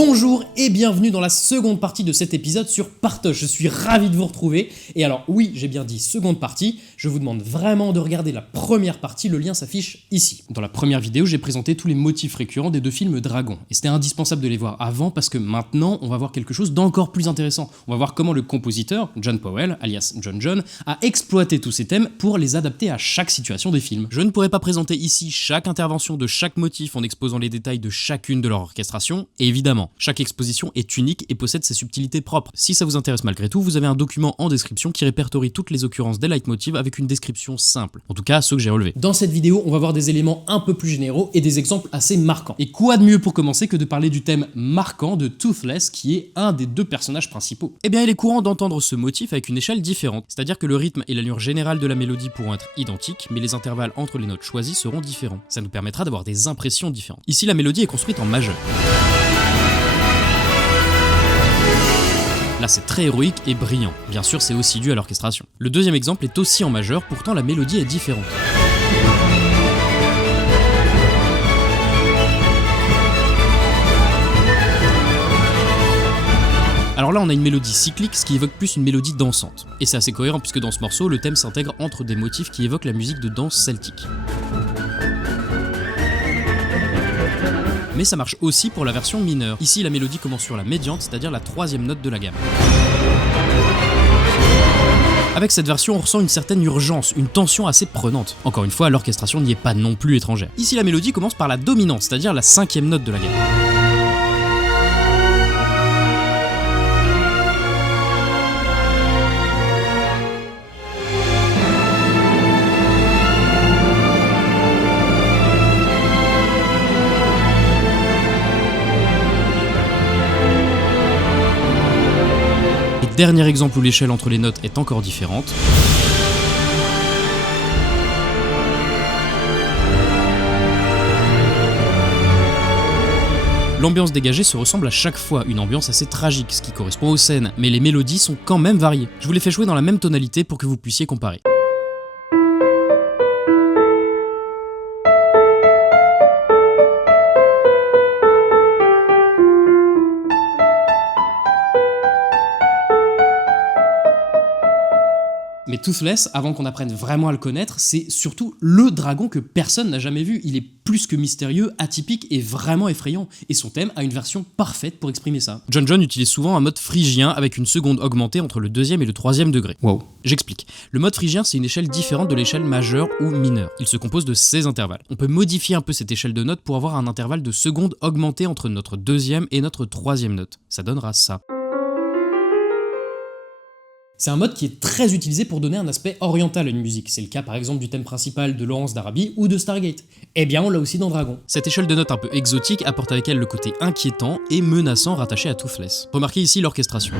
Bonjour et bienvenue dans la seconde partie de cet épisode sur Partosh. Je suis ravi de vous retrouver. Et alors oui, j'ai bien dit seconde partie, je vous demande vraiment de regarder la première partie, le lien s'affiche ici. Dans la première vidéo, j'ai présenté tous les motifs récurrents des deux films Dragon. Et c'était indispensable de les voir avant parce que maintenant, on va voir quelque chose d'encore plus intéressant. On va voir comment le compositeur, John Powell, alias John, a exploité tous ces thèmes pour les adapter à chaque situation des films. Je ne pourrais pas présenter ici chaque intervention de chaque motif en exposant les détails de chacune de leur orchestration, et évidemment, chaque exposition est unique et possède ses subtilités propres. Si ça vous intéresse malgré tout, vous avez un document en description qui répertorie toutes les occurrences des leitmotivs avec une description simple. En tout cas, ceux que j'ai relevés. Dans cette vidéo, on va voir des éléments un peu plus généraux et des exemples assez marquants. Et quoi de mieux pour commencer que de parler du thème marquant de Toothless, qui est un des deux personnages principaux. Eh bien, il est courant d'entendre ce motif avec une échelle différente, c'est-à-dire que le rythme et l'allure générale de la mélodie pourront être identiques, mais les intervalles entre les notes choisies seront différents. Ça nous permettra d'avoir des impressions différentes. Ici, la mélodie est construite en majeur. Là, c'est très héroïque et brillant. Bien sûr, c'est aussi dû à l'orchestration. Le deuxième exemple est aussi en majeur, pourtant la mélodie est différente. Alors là, on a une mélodie cyclique, ce qui évoque plus une mélodie dansante. Et c'est assez cohérent puisque dans ce morceau, le thème s'intègre entre des motifs qui évoquent la musique de danse celtique. Mais ça marche aussi pour la version mineure. Ici, la mélodie commence sur la médiante, c'est-à-dire la troisième note de la gamme. Avec cette version, on ressent une certaine urgence, une tension assez prenante. Encore une fois, l'orchestration n'y est pas non plus étrangère. Ici, la mélodie commence par la dominante, c'est-à-dire la cinquième note de la gamme. Dernier exemple où l'échelle entre les notes est encore différente. L'ambiance dégagée se ressemble à chaque fois, une ambiance assez tragique, ce qui correspond aux scènes, mais les mélodies sont quand même variées. Je vous les fais jouer dans la même tonalité pour que vous puissiez comparer. Mais Toothless, avant qu'on apprenne vraiment à le connaître, c'est surtout le dragon que personne n'a jamais vu. Il est plus que mystérieux, atypique et vraiment effrayant. Et son thème a une version parfaite pour exprimer ça. John utilise souvent un mode phrygien avec une seconde augmentée entre le deuxième et le troisième degré. Wow. J'explique. Le mode phrygien, c'est une échelle différente de l'échelle majeure ou mineure. Il se compose de 16 intervalles. On peut modifier un peu cette échelle de notes pour avoir un intervalle de seconde augmenté entre notre deuxième et notre troisième note. Ça donnera ça. C'est un mode qui est très utilisé pour donner un aspect oriental à une musique. C'est le cas par exemple du thème principal de Lawrence d'Arabie ou de Stargate. Eh bien on l'a aussi dans Dragon. Cette échelle de notes un peu exotique apporte avec elle le côté inquiétant et menaçant rattaché à Toothless. Remarquez ici l'orchestration.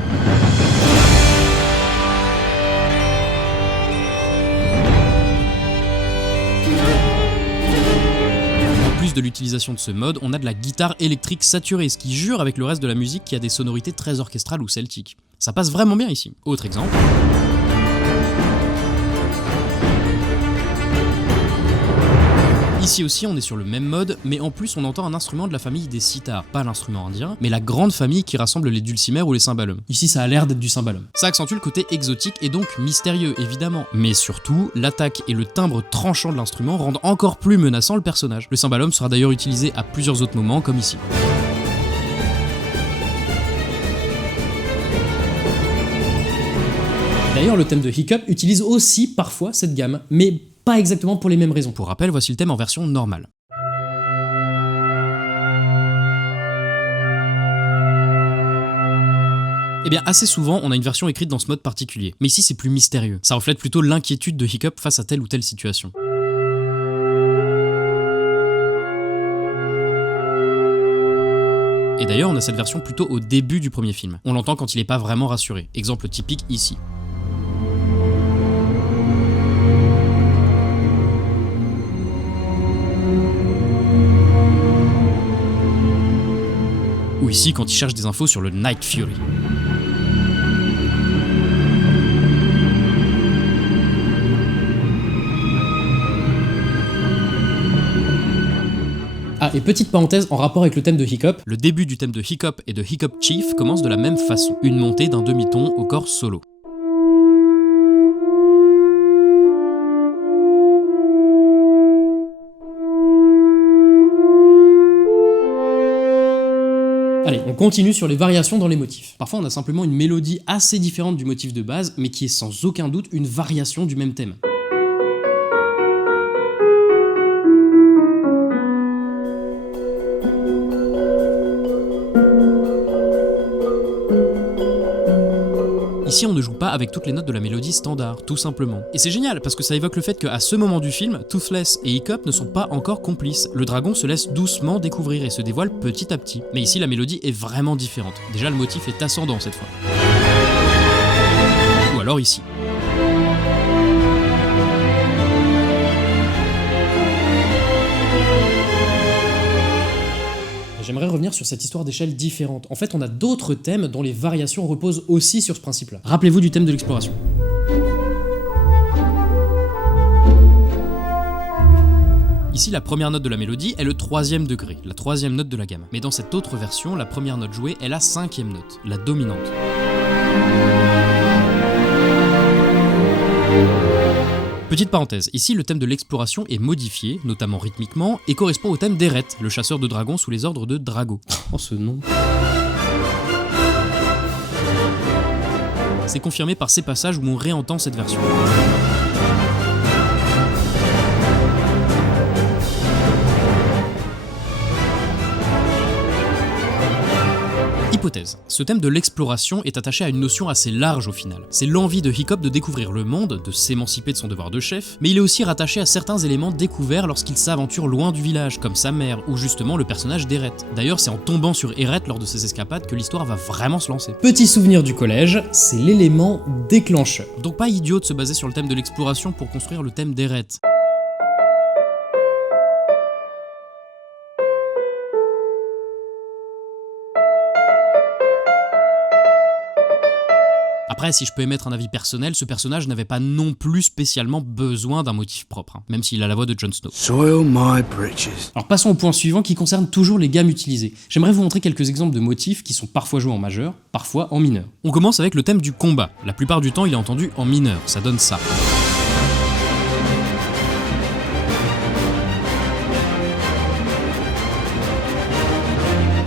En plus de l'utilisation de ce mode, on a de la guitare électrique saturée, ce qui jure avec le reste de la musique qui a des sonorités très orchestrales ou celtiques. Ça passe vraiment bien ici. Autre exemple. Ici aussi, on est sur le même mode, mais en plus on entend un instrument de la famille des sitars, pas l'instrument indien, mais la grande famille qui rassemble les dulcimères ou les cymbalums. Ici, ça a l'air d'être du cymbalum. Ça accentue le côté exotique et donc mystérieux, évidemment. Mais surtout, l'attaque et le timbre tranchant de l'instrument rendent encore plus menaçant le personnage. Le cymbalum sera d'ailleurs utilisé à plusieurs autres moments, comme ici. D'ailleurs, le thème de Hiccup utilise aussi parfois cette gamme, mais pas exactement pour les mêmes raisons. Pour rappel, voici le thème en version normale. Eh bien, assez souvent, on a une version écrite dans ce mode particulier. Mais ici, c'est plus mystérieux. Ça reflète plutôt l'inquiétude de Hiccup face à telle ou telle situation. Et d'ailleurs, on a cette version plutôt au début du premier film. On l'entend quand il n'est pas vraiment rassuré. Exemple typique ici. Ou ici quand il cherche des infos sur le Night Fury. Ah, et petite parenthèse en rapport avec le thème de Hiccup, le début du thème de Hiccup et de Hiccup Chief commence de la même façon, une montée d'un demi-ton au corps solo. Allez, on continue sur les variations dans les motifs. Parfois on a simplement une mélodie assez différente du motif de base, mais qui est sans aucun doute une variation du même thème. Ici, on ne joue pas avec toutes les notes de la mélodie standard, tout simplement. Et c'est génial, parce que ça évoque le fait qu'à ce moment du film, Toothless et Hiccup ne sont pas encore complices. Le dragon se laisse doucement découvrir et se dévoile petit à petit. Mais ici, la mélodie est vraiment différente. Déjà, le motif est ascendant cette fois. Ou alors ici. J'aimerais revenir sur cette histoire d'échelle différente. En fait, on a d'autres thèmes dont les variations reposent aussi sur ce principe-là. Rappelez-vous du thème de l'exploration. Ici, la première note de la mélodie est le 3e degré, la 3e note de la gamme. Mais dans cette autre version, la première note jouée est la 5e note, la dominante. Petite parenthèse, ici le thème de l'exploration est modifié, notamment rythmiquement, et correspond au thème d'Eret, le chasseur de dragons sous les ordres de Drago. Oh ce nom. C'est confirmé par ces passages où on réentend cette version. Hypothèse. Ce thème de l'exploration est attaché à une notion assez large au final. C'est l'envie de Hiccup de découvrir le monde, de s'émanciper de son devoir de chef, mais il est aussi rattaché à certains éléments découverts lorsqu'il s'aventure loin du village, comme sa mère, ou justement le personnage d'Eret. D'ailleurs, c'est en tombant sur Eret lors de ses escapades que l'histoire va vraiment se lancer. Petit souvenir du collège, c'est l'élément déclencheur. Donc pas idiot de se baser sur le thème de l'exploration pour construire le thème d'Eret. Après, si je peux émettre un avis personnel, ce personnage n'avait pas non plus spécialement besoin d'un motif propre, même s'il a la voix de Jon Snow. Soil my britches. Alors passons au point suivant qui concerne toujours les gammes utilisées. J'aimerais vous montrer quelques exemples de motifs qui sont parfois joués en majeur, parfois en mineur. On commence avec le thème du combat. La plupart du temps, il est entendu en mineur, ça donne ça.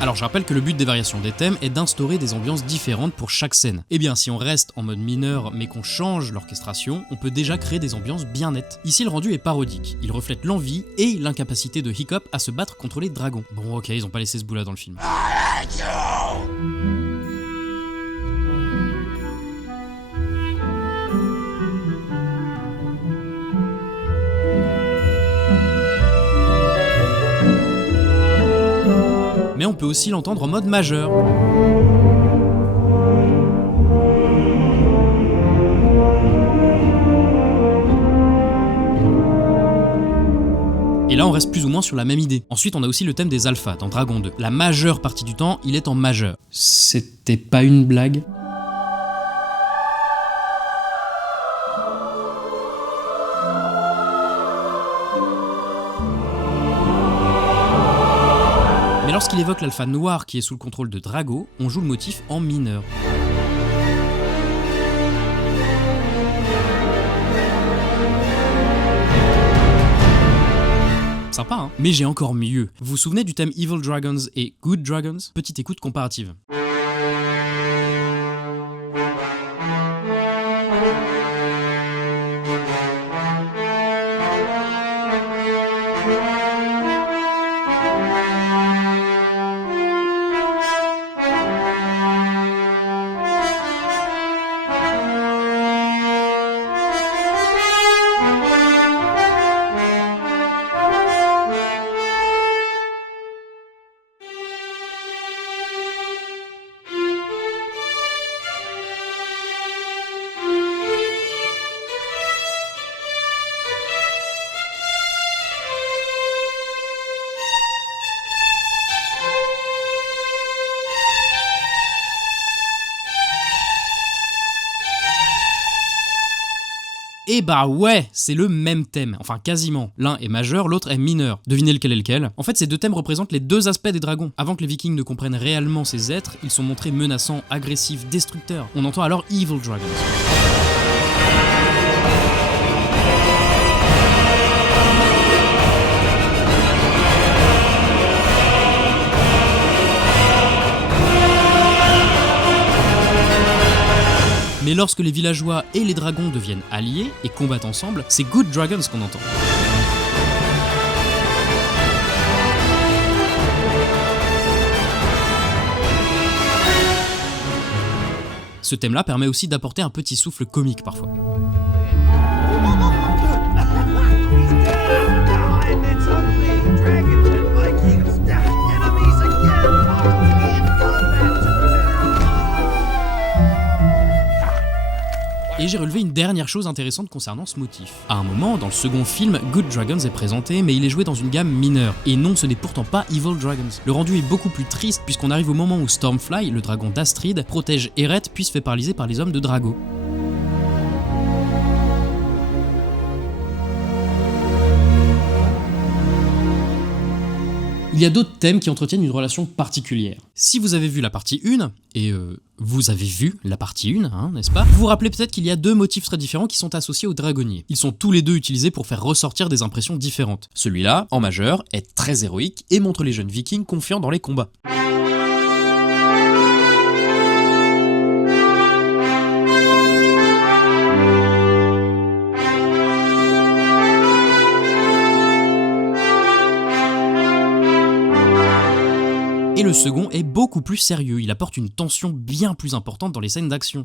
Alors je rappelle que le but des variations des thèmes est d'instaurer des ambiances différentes pour chaque scène. Et bien si on reste en mode mineur mais qu'on change l'orchestration, on peut déjà créer des ambiances bien nettes. Ici le rendu est parodique, il reflète l'envie et l'incapacité de Hiccup à se battre contre les dragons. Bon ok, ils ont pas laissé ce bout-là dans le film. Mais on peut aussi l'entendre en mode majeur. Et là on reste plus ou moins sur la même idée. Ensuite on a aussi le thème des alphas dans Dragon 2. La majeure partie du temps, il est en majeur. C'était pas une blague ? Mais lorsqu'il évoque l'alpha noir qui est sous le contrôle de Drago, on joue le motif en mineur. Sympa hein ? Mais j'ai encore mieux. Vous vous souvenez du thème Evil Dragons et Good Dragons ? Petite écoute comparative. Et bah ouais, c'est le même thème, enfin quasiment. L'un est majeur, l'autre est mineur. Devinez lequel est lequel? En fait, ces deux thèmes représentent les deux aspects des dragons. Avant que les Vikings ne comprennent réellement ces êtres, ils sont montrés menaçants, agressifs, destructeurs. On entend alors Evil Dragons. Mais lorsque les villageois et les dragons deviennent alliés et combattent ensemble, c'est Good Dragons qu'on entend. Ce thème-là permet aussi d'apporter un petit souffle comique parfois. Et j'ai relevé une dernière chose intéressante concernant ce motif. À un moment, dans le second film, Good Dragons est présenté, mais il est joué dans une gamme mineure. Et non, ce n'est pourtant pas Evil Dragons. Le rendu est beaucoup plus triste puisqu'on arrive au moment où Stormfly, le dragon d'Astrid, protège Eret puis se fait paralyser par les hommes de Drago. Il y a d'autres thèmes qui entretiennent une relation particulière. Si vous avez vu la partie 1, et vous avez vu la partie 1, hein, n'est-ce pas? Vous vous rappelez peut-être qu'il y a deux motifs très différents qui sont associés au dragonnier. Ils sont tous les deux utilisés pour faire ressortir des impressions différentes. Celui-là, en majeur, est très héroïque et montre les jeunes vikings confiants dans les combats. Et le second est beaucoup plus sérieux, il apporte une tension bien plus importante dans les scènes d'action.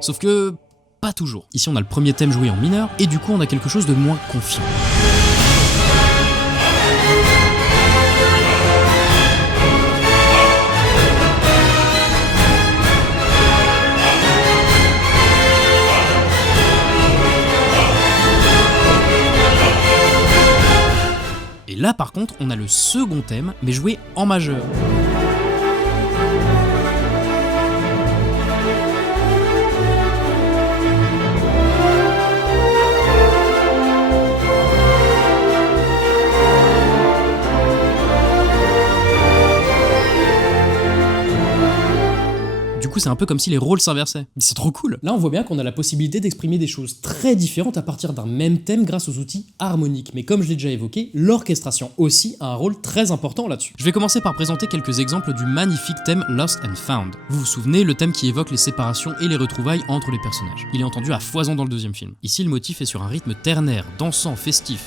Sauf que pas toujours. Ici on a le premier thème joué en mineur, et du coup on a quelque chose de moins confiant. Et là par contre on a le second thème, mais joué en majeur. C'est un peu comme si les rôles s'inversaient. C'est trop cool. Là, on voit bien qu'on a la possibilité d'exprimer des choses très différentes à partir d'un même thème grâce aux outils harmoniques. Mais comme je l'ai déjà évoqué, l'orchestration aussi a un rôle très important là-dessus. Je vais commencer par présenter quelques exemples du magnifique thème Lost and Found. Vous vous souvenez, le thème qui évoque les séparations et les retrouvailles entre les personnages. Il est entendu à foison dans le deuxième film. Ici, le motif est sur un rythme ternaire, dansant, festif.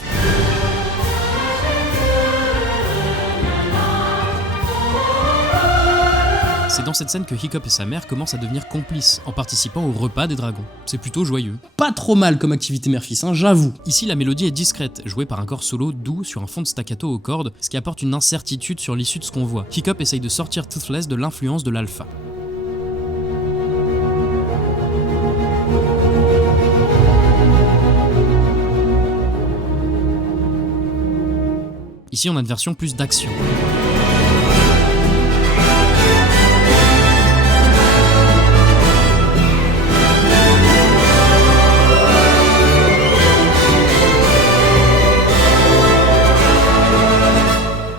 C'est dans cette scène que Hiccup et sa mère commencent à devenir complices en participant au repas des dragons. C'est plutôt joyeux. Pas trop mal comme activité mère-fils, hein, j'avoue. Ici, la mélodie est discrète, jouée par un corps solo doux sur un fond de staccato aux cordes, ce qui apporte une incertitude sur l'issue de ce qu'on voit. Hiccup essaye de sortir Toothless de l'influence de l'alpha. Ici, on a une version plus d'action.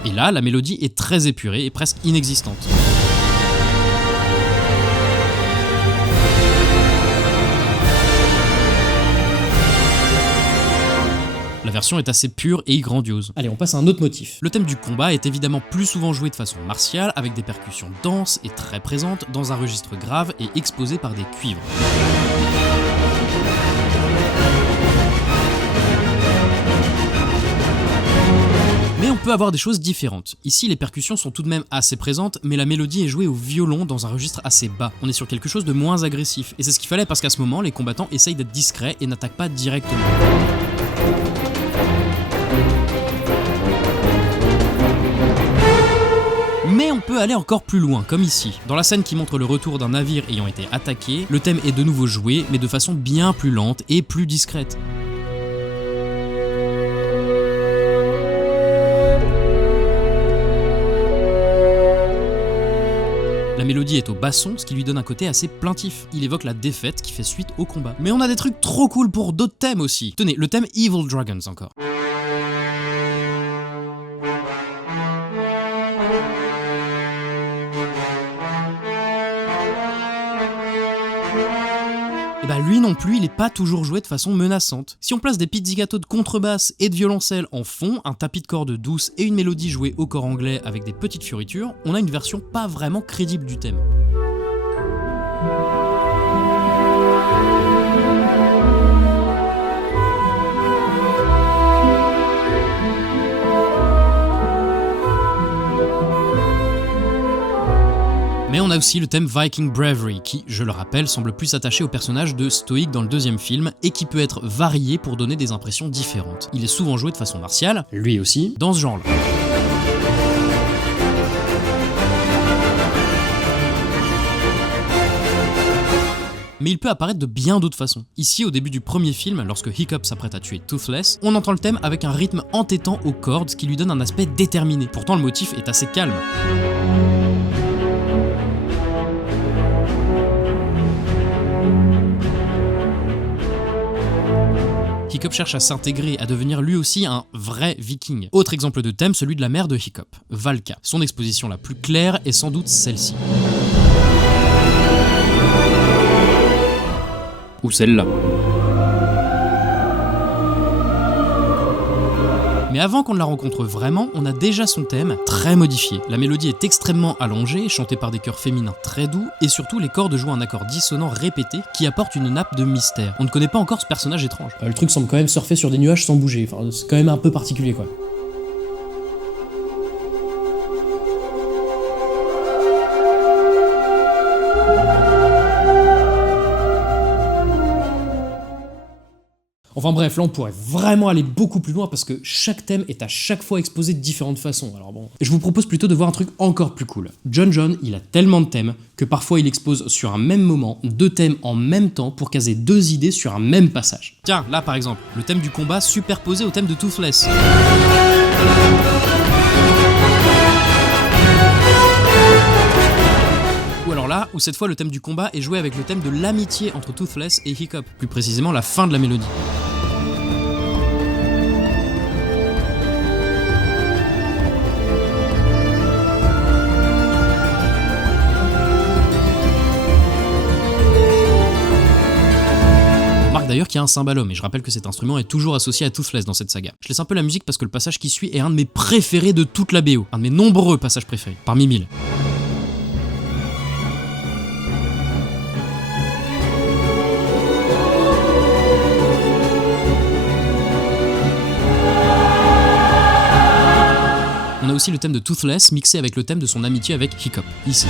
Et là, la mélodie est très épurée et presque inexistante. La version est assez pure et grandiose. Allez, on passe à un autre motif. Le thème du combat est évidemment plus souvent joué de façon martiale, avec des percussions denses et très présentes, dans un registre grave et exposé par des cuivres. Mais on peut avoir des choses différentes. Ici, les percussions sont tout de même assez présentes, mais la mélodie est jouée au violon dans un registre assez bas. On est sur quelque chose de moins agressif. Et c'est ce qu'il fallait parce qu'à ce moment, les combattants essayent d'être discrets et n'attaquent pas directement. Mais on peut aller encore plus loin, comme ici. Dans la scène qui montre le retour d'un navire ayant été attaqué, le thème est de nouveau joué, mais de façon bien plus lente et plus discrète. La mélodie est au basson, ce qui lui donne un côté assez plaintif. Il évoque la défaite qui fait suite au combat. Mais on a des trucs trop cool pour d'autres thèmes aussi. Tenez, le thème Evil Dragons encore. Et bah lui non plus, il est pas toujours joué de façon menaçante. Si on place des pizzicatos de contrebasse et de violoncelle en fond, un tapis de cordes douce et une mélodie jouée au corps anglais avec des petites fioritures, on a une version pas vraiment crédible du thème. Mais on a aussi le thème Viking Bravery, qui, je le rappelle, semble plus attaché au personnage de Stoïque dans le deuxième film, et qui peut être varié pour donner des impressions différentes. Il est souvent joué de façon martiale, lui aussi, dans ce genre-là. Mais il peut apparaître de bien d'autres façons. Ici, au début du premier film, lorsque Hiccup s'apprête à tuer Toothless, on entend le thème avec un rythme entêtant aux cordes, ce qui lui donne un aspect déterminé. Pourtant, le motif est assez calme. Hiccup cherche à s'intégrer, à devenir lui aussi un vrai viking. Autre exemple de thème, celui de la mère de Hiccup, Valka. Son exposition la plus claire est sans doute celle-ci. Ou celle-là. Mais avant qu'on ne la rencontre vraiment, on a déjà son thème très modifié. La mélodie est extrêmement allongée, chantée par des chœurs féminins très doux, et surtout les cordes jouent un accord dissonant répété qui apporte une nappe de mystère. On ne connaît pas encore ce personnage étrange. Le truc semble quand même surfer sur des nuages sans bouger, enfin, c'est quand même un peu particulier quoi. Enfin bref, là on pourrait vraiment aller beaucoup plus loin parce que chaque thème est à chaque fois exposé de différentes façons. Alors bon, je vous propose plutôt de voir un truc encore plus cool. John, il a tellement de thèmes que parfois il expose sur un même moment 2 thèmes en même temps pour caser 2 idées sur un même passage. Tiens, là par exemple, le thème du combat superposé au thème de Toothless. Ou alors là, où cette fois le thème du combat est joué avec le thème de l'amitié entre Toothless et Hiccup, plus précisément la fin de la mélodie. On remarque d'ailleurs qu'il y a un cymbalum, et je rappelle que cet instrument est toujours associé à Toothless dans cette saga. Je laisse un peu la musique parce que le passage qui suit est un de mes préférés de toute la BO, un de mes nombreux passages préférés, parmi 1000. On a aussi le thème de Toothless mixé avec le thème de son amitié avec Hiccup, ici.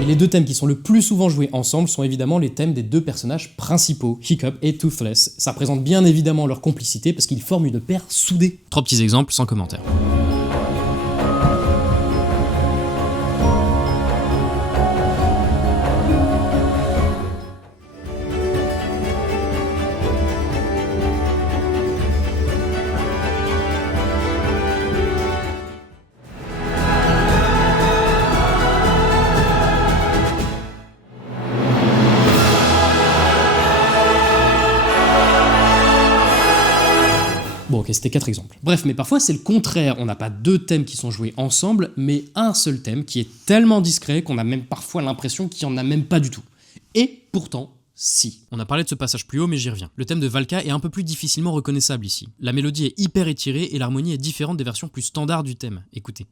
Et les 2 thèmes qui sont le plus souvent joués ensemble sont évidemment les thèmes des 2 personnages principaux, Hiccup et Toothless. Ça représente bien évidemment leur complicité parce qu'ils forment une paire soudée. 3 petits exemples sans commentaire. Bon ok, c'était 4 exemples. Bref, mais parfois c'est le contraire, on n'a pas 2 thèmes qui sont joués ensemble, mais un seul thème qui est tellement discret qu'on a même parfois l'impression qu'il n'y en a même pas du tout. Et pourtant, si. On a parlé de ce passage plus haut, mais j'y reviens. Le thème de Valka est un peu plus difficilement reconnaissable ici. La mélodie est hyper étirée et l'harmonie est différente des versions plus standards du thème. Écoutez.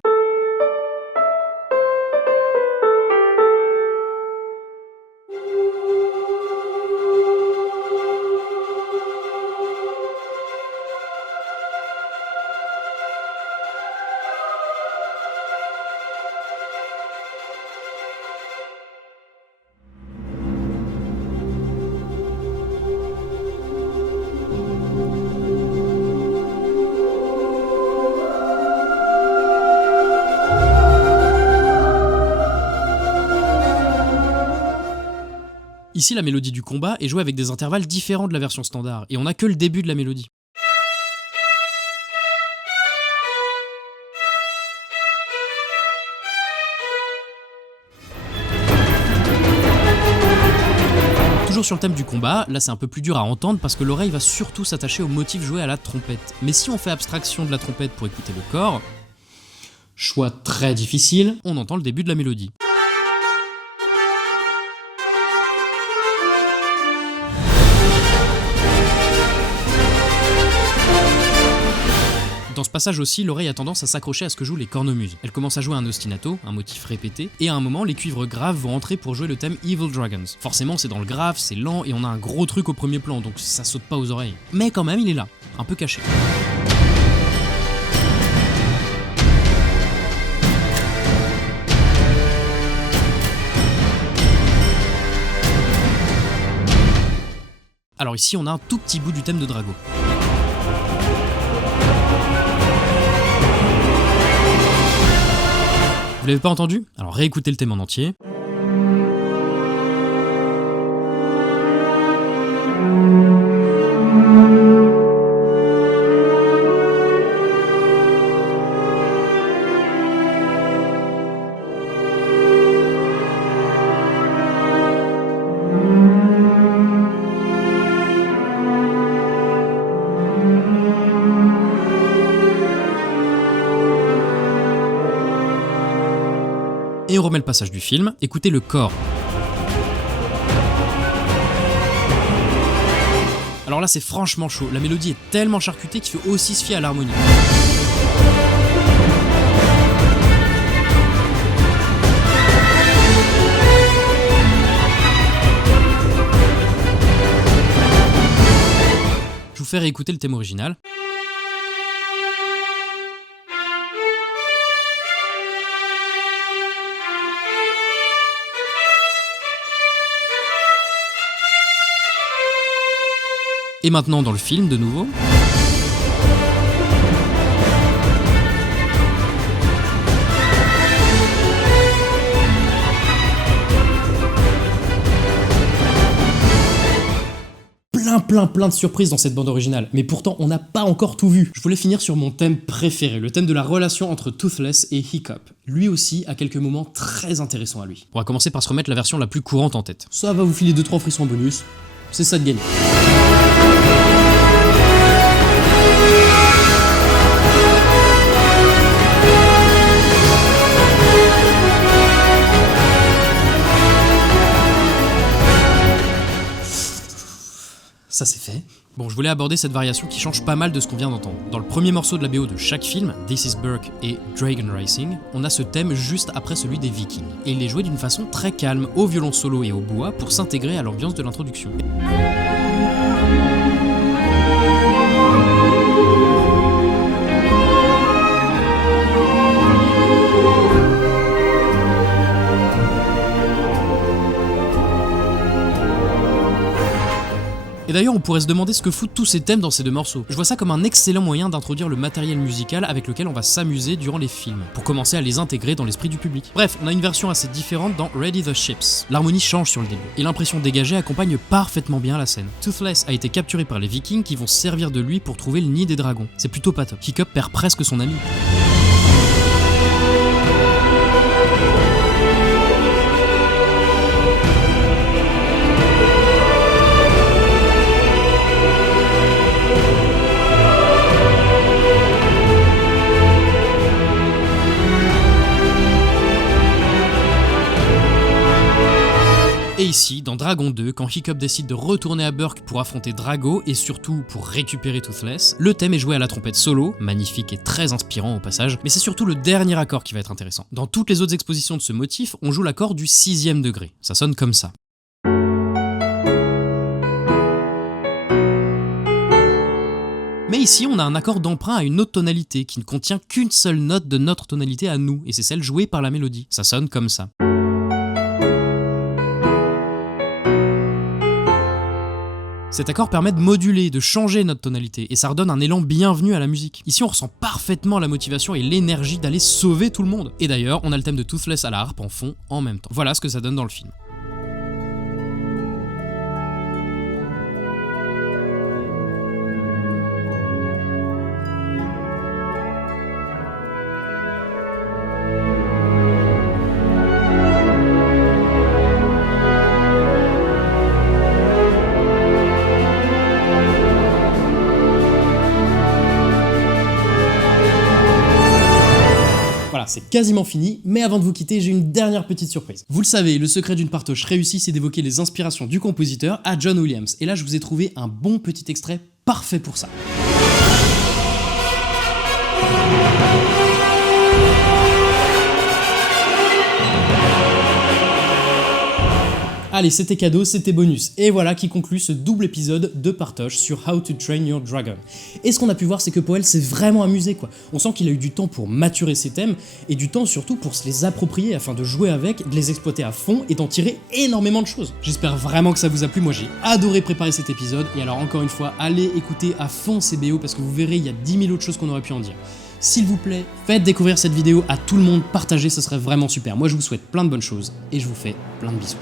Ici, la mélodie du combat est jouée avec des intervalles différents de la version standard, et on n'a que le début de la mélodie. Toujours sur le thème du combat, là c'est un peu plus dur à entendre parce que l'oreille va surtout s'attacher au motif joué à la trompette. Mais si on fait abstraction de la trompette pour écouter le corps, choix très difficile, on entend le début de la mélodie. Dans ce passage aussi, l'oreille a tendance à s'accrocher à ce que jouent les cornemuses. Elle commence à jouer un ostinato, un motif répété, et à un moment, les cuivres graves vont entrer pour jouer le thème Evil Dragons. Forcément, c'est dans le grave, c'est lent, et on a un gros truc au premier plan, donc ça saute pas aux oreilles. Mais quand même, il est là, un peu caché. Alors ici, on a un tout petit bout du thème de Drago. Vous l'avez pas entendu? Alors réécoutez le thème en entier. Et on remet le passage du film, écoutez le corps. Alors là c'est franchement chaud, la mélodie est tellement charcutée qu'il faut aussi se fier à l'harmonie. Je vous fais réécouter le thème original. Et maintenant dans le film de nouveau. Plein de surprises dans cette bande originale, mais pourtant on n'a pas encore tout vu. Je voulais finir sur mon thème préféré, le thème de la relation entre Toothless et Hiccup. Lui aussi a quelques moments très intéressants à lui. On va commencer par se remettre la version la plus courante en tête. Ça va vous filer 2-3 frissons en bonus, c'est ça de gagner. Ça c'est fait. Bon, je voulais aborder cette variation qui change pas mal de ce qu'on vient d'entendre. Dans le premier morceau de la BO de chaque film, This is Burke et Dragon Racing, on a ce thème juste après celui des Vikings. Et il est joué d'une façon très calme, au violon solo et au bois, pour s'intégrer à l'ambiance de l'introduction. Et d'ailleurs, on pourrait se demander ce que foutent tous ces thèmes dans ces deux morceaux. Je vois ça comme un excellent moyen d'introduire le matériel musical avec lequel on va s'amuser durant les films, pour commencer à les intégrer dans l'esprit du public. Bref, on a une version assez différente dans Ready the Ships. L'harmonie change sur le début, et l'impression dégagée accompagne parfaitement bien la scène. Toothless a été capturé par les Vikings qui vont servir de lui pour trouver le nid des dragons. C'est plutôt pas top. Hiccup perd presque son ami. Et ici, dans Dragon 2, quand Hiccup décide de retourner à Burke pour affronter Drago et surtout pour récupérer Toothless, le thème est joué à la trompette solo, magnifique et très inspirant au passage, mais c'est surtout le dernier accord qui va être intéressant. Dans toutes les autres expositions de ce motif, on joue l'accord du 6e degré. Ça sonne comme ça. Mais ici, on a un accord d'emprunt à une autre tonalité qui ne contient qu'une seule note de notre tonalité à nous, et c'est celle jouée par la mélodie. Ça sonne comme ça. Cet accord permet de moduler, de changer notre tonalité, et ça redonne un élan bienvenu à la musique. Ici on ressent parfaitement la motivation et l'énergie d'aller sauver tout le monde. Et d'ailleurs, on a le thème de Toothless à la harpe en fond en même temps. Voilà ce que ça donne dans le film. c'est quasiment fini, mais avant de vous quitter, j'ai une dernière petite surprise. Vous le savez, le secret d'une partoche réussie, c'est d'évoquer les inspirations du compositeur à John Williams. Et là, je vous ai trouvé un bon petit extrait parfait pour ça. Allez, c'était cadeau, c'était bonus. Et voilà qui conclut ce double épisode de Partosh sur How to Train Your Dragon. Et ce qu'on a pu voir, c'est que Poel s'est vraiment amusé, quoi. On sent qu'il a eu du temps pour maturer ses thèmes, et du temps surtout pour se les approprier afin de jouer avec, de les exploiter à fond et d'en tirer énormément de choses. J'espère vraiment que ça vous a plu, moi j'ai adoré préparer cet épisode, et alors encore une fois, allez écouter à fond ces BO parce que vous verrez, il y a 10 000 autres choses qu'on aurait pu en dire. S'il vous plaît, faites découvrir cette vidéo à tout le monde, partagez, ce serait vraiment super. Moi je vous souhaite plein de bonnes choses, et je vous fais plein de bisous.